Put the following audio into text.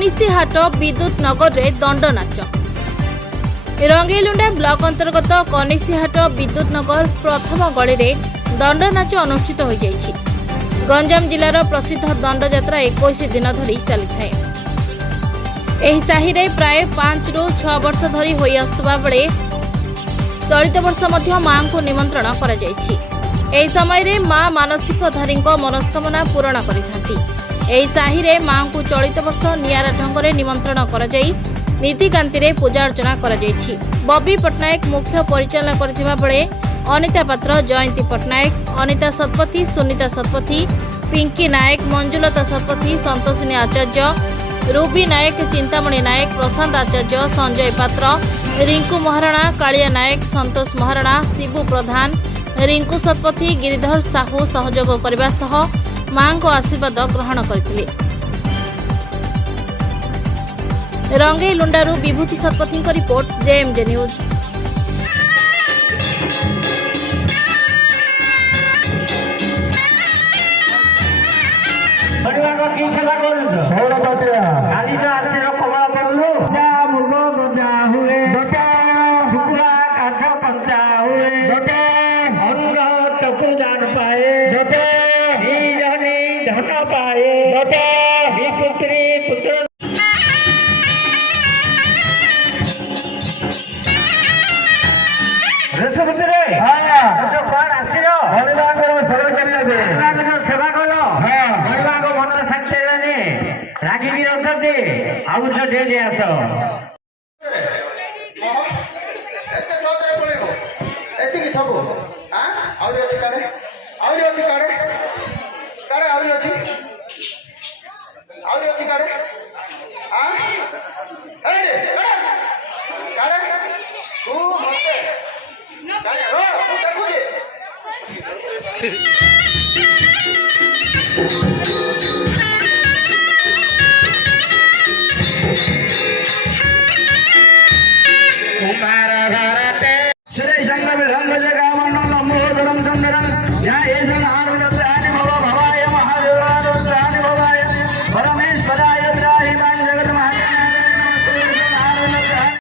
कनिसीहाट विद्युत नगर रे दंड नाच। रंगेलुंडा ब्लॉक अंतर्गत कनिसीहाट विद्युत नगर प्रथम गली रे दंड नाच अनुष्ठित हो जाइछि। गंजाम जिलार प्रसिद्ध दंड यात्रा 21 दिन धरी चली थाए। एही साही रे प्राय 5 रु 6 वर्ष धरी होई आस्तुबा बेले चलित वर्ष मध्य मां को निमंत्रण करा जाइछि। एही समय रे मां मानसिकधारी मनस्कामना पूरण करिथांती। एही साही रे मां को चलित वर्ष नियारा ढंग रे निमंत्रण करा जाई नीतिकांति रे पूजा अर्चना करा जाइछि। बबी पटनायक मुख्य परिचालना करथिबा बेले अनिता पात्र, जयंती पटनायक, अनिता सतपथी, सुनीता सतपथी, पिंकी नायक, मंजुलता सतपथी, संतोषिनी आचार्य, रूबी नायक, चिंतामणि नायक, प्रशांत आचार्य, संजय पात्र, रिंकू महाराणा, कालिया नायक, संतोष महाराणा, शिबू प्रधान, रिंकू सतपथी, गिरिधर साहू सहयोग करने सह मां को आशीर्वाद ग्रहण करथिले। रंगेलुंडारू विभूति सतपथी को रिपोर्ट, जेएमजे न्यूज। सुरेश संघ विधान भजगा मन्नो नमो धर्म संगरम या ये जन आन विदत आनि